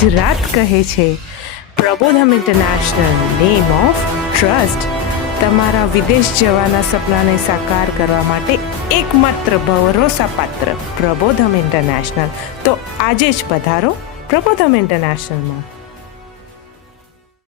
ગુજરાત કહે છે પ્રબોધમ international, name of trust. તમારા વિદેશ જવાના સપનાને સાકાર કરવા માટે એકમાત્ર ભરોસાપાત્ર પ્રબોધમ ઇન્ટરનેશનલ. તો આજે જ પધારો પ્રબોધમ ઇન્ટરનેશનલમાં.